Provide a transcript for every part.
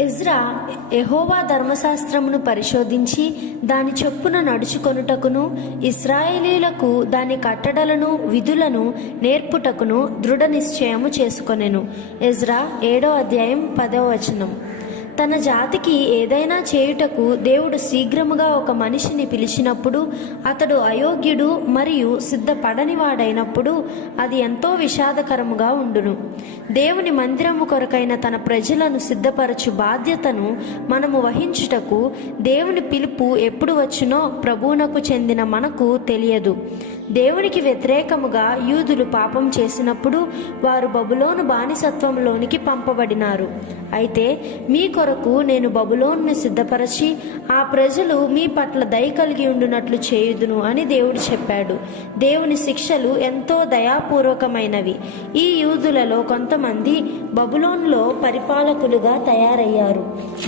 Ezra యెహోవా ధర్మశాస్త్రమును పరిశోధించి దాని చొప్పున నడుచుకొనుటకును ఇశ్రాయేలీయులకు దాని కట్టడలను విధులను నేర్పుటకును దృఢ నిశ్చయము చేసుకొనెను. ఎజ్రా 7వ అధ్యాయం 10వ వచనం. తన జాతికి ఏదైనా చేయుటకు దేవుడు శీఘ్రముగా ఒక మనిషిని పిలిచినప్పుడు అతడు అయోగ్యుడు మరియు సిద్ధపడనివాడైనప్పుడు అది ఎంతో విషాదకరముగా ఉండును. దేవుని మందిరము కొరకైన తన ప్రజలను సిద్ధపరచు బాధ్యతను మనము వహించుటకు దేవుని పిలుపు ఎప్పుడు వచ్చునో ప్రభువునకు చెందిన మనకు తెలియదు. దేవునికి వ్యతిరేకముగా యూదులు పాపం చేసినప్పుడు వారు బబులోను బానిసత్వంలోనికి పంపబడినారు. అయితే మీ కొరకు నేను బబులోనును సిద్ధపరచి ఆ ప్రజలు మీ పట్ల దయ కలిగి ఉండునట్లు చేయుదును అని దేవుడు చెప్పాడు. దేవుని శిక్షలు ఎంతో దయాపూర్వకమైనవి. ఈ యూదులలో కొంతమంది బబులోనులో పరిపాలకులుగా తయారయ్యారు.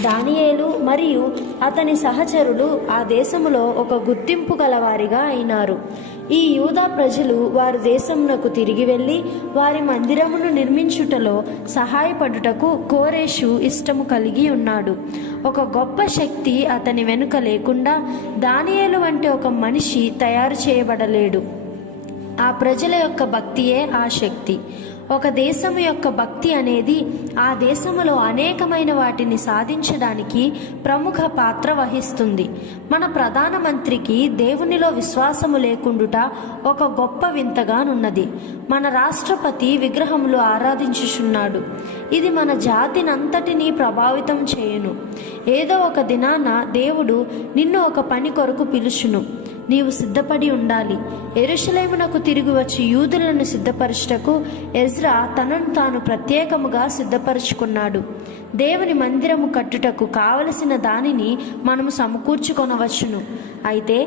దానియేలు మరియు అతని సహచరులు ఆ దేశములో ఒక గుర్తింపు గలవారిగా అయినారు. ఈ యూదా ప్రజలు వారి దేశమునకు తిరిగి వెళ్ళి వారి మందిరమును నిర్మించుటలో సహాయపడుటకు కోరేషు ఇష్టము కలిగి ఉన్నాడు. ఒక గొప్ప శక్తి అతని వెనుక లేకుండా దానియేలు వంటి ఒక మనిషి తయారు చేయబడలేడు. ఆ ప్రజల యొక్క భక్తియే ఆ శక్తి. ఒక దేశము యొక్క భక్తి అనేది ఆ దేశములో అనేకమైన వాటిని సాధించడానికి ప్రముఖ పాత్ర వహిస్తుంది. మన ప్రధానమంత్రికి దేవునిలో విశ్వాసము లేకుండుట ఒక గొప్ప వింతగానున్నది. మన రాష్ట్రపతి విగ్రహములు ఆరాధించుచున్నాడు. ఇది మన జాతినంతటినీ ప్రభావితం చేయును. ఏదో ఒక దినాన దేవుడు నిన్ను ఒక పని కొరకు పిలుచును. నీవు సిద్ధపడి ఉండాలి. యెరూషలేమునకు తిరిగి వచ్చి యూదులను సిద్ధపరచుటకు ఎజ్రా తనను తాను ప్రత్యేకముగా సిద్ధపరచుకున్నాడు. దేవుని మందిరము కట్టుటకు కావలసిన దానిని మనము సమకూర్చుకొనవచ్చును. అయితే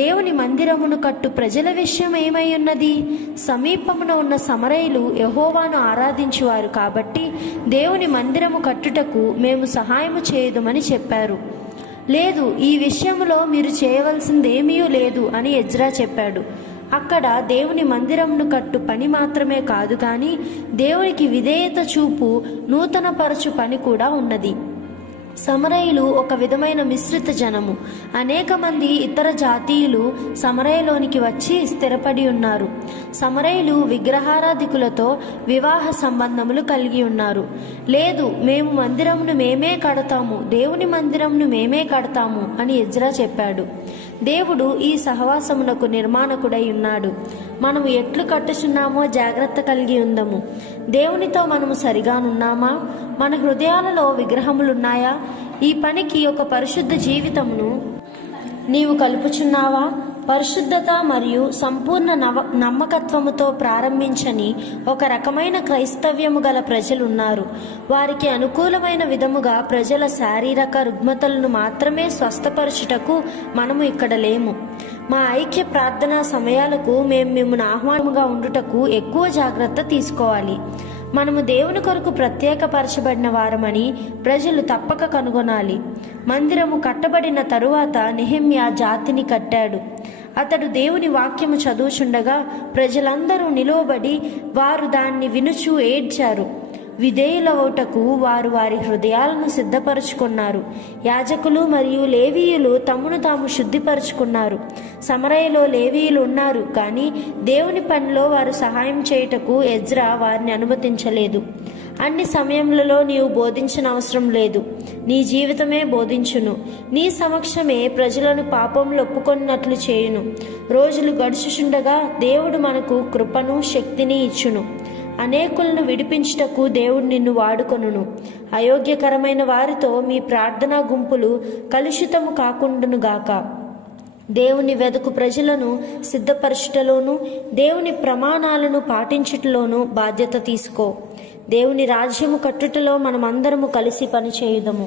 దేవుని మందిరమును కట్టు ప్రజల విషయం ఏమై ఉన్నది? సమీపమున ఉన్న సమరయులు యెహోవాను ఆరాధించువారు కాబట్టి దేవుని మందిరము కట్టుటకు మేము సహాయము చేయుదుమని చెప్పారు. లేదు, ఈ విషయంలో మీరు చేయవలసిందేమీ లేదు అని ఎజ్రా చెప్పాడు. అక్కడ దేవుని మందిరమును కట్టు పని మాత్రమే కాదు కానీ దేవునికి విధేయత చూపు నూతనపరచు పని కూడా ఉన్నది. సమరయులు ఒక విధమైన మిశ్రిత జనము. అనేక మంది ఇతర జాతీయులు సమరయలోనికి వచ్చి స్థిరపడి ఉన్నారు. సమరయులు విగ్రహారాధికులతో వివాహ సంబంధములు కలిగి ఉన్నారు. లేదు, మేము మందిరమును మేమే కడతాము, దేవుని మందిరమును మేమే కడతాము అని ఎజ్రా చెప్పాడు. దేవుడు ఈ సహవాసమునకు నిర్మాణకుడై ఉన్నాడు. మనము ఎట్లు కట్టుచున్నామో జాగ్రత్త కలిగి ఉందము. దేవునితో మనము సరిగానున్నామా? మన హృదయాలలో విగ్రహములున్నాయా? ఈ పనికి ఒక పరిశుద్ధ జీవితమును నీవు కలుపుచున్నావా? పరిశుద్ధత మరియు సంపూర్ణ నమ్మకత్వముతో ప్రారంభించని ఒక రకమైన క్రైస్తవ్యము గల ప్రజలున్నారు. వారికి అనుకూలమైన విధముగా ప్రజల శారీరక రుగ్మతలను మాత్రమే స్వస్థపరచుటకు మనము ఇక్కడ లేము. మా ఐక్య ప్రార్థనా సమయాలకు మేము మిమ్మల్ని ఆహ్వానముగా ఉండుటకు ఎక్కువ జాగ్రత్త తీసుకోవాలి. మనము దేవుని కొరకు ప్రత్యేకపరచబడిన వారమని ప్రజలు తప్పక కనుగొనాలి. మందిరము కట్టబడిన తరువాత నెహెమ్యా జాతిని కట్టాడు. అతడు దేవుని వాక్యము చదువుచుండగా ప్రజలందరూ నిలువబడి వారు దాన్ని వినుచూ ఏడ్చారు. విధేయులవుటకు వారు వారి హృదయాలను సిద్ధపరచుకున్నారు. యాజకులు మరియు లేవీయులు తమను తాము శుద్ధిపరచుకున్నారు. సమరయలో లేవీయులు ఉన్నారు, కానీ దేవుని పనిలో వారు సహాయం చేయుటకు ఎజ్రా వారిని అనుమతించలేదు. అన్ని సమయములలో నీవు బోధించిన అవసరం లేదు, నీ జీవితమే బోధించును. నీ సమక్షమే ప్రజలను పాపంలో ఒప్పుకొన్నట్లు చేయును. రోజులు గడుచుచుండగా దేవుడు మనకు కృపను శక్తిని ఇచ్చును. అనేకులను విడిపించుటకు దేవుడు నిన్ను వాడుకొనును. అయోగ్యకరమైన వారితో మీ ప్రార్థనా గుంపులు కలుషితము కాకుండునుగాక. దేవుని వెదకు ప్రజలను సిద్ధపరచుటలోను దేవుని ప్రమాణాలను పాటించుటలోను బాధ్యత తీసుకో. దేవుని రాజ్యము కట్టుటలో మనమందరము కలిసి పనిచేయుదము.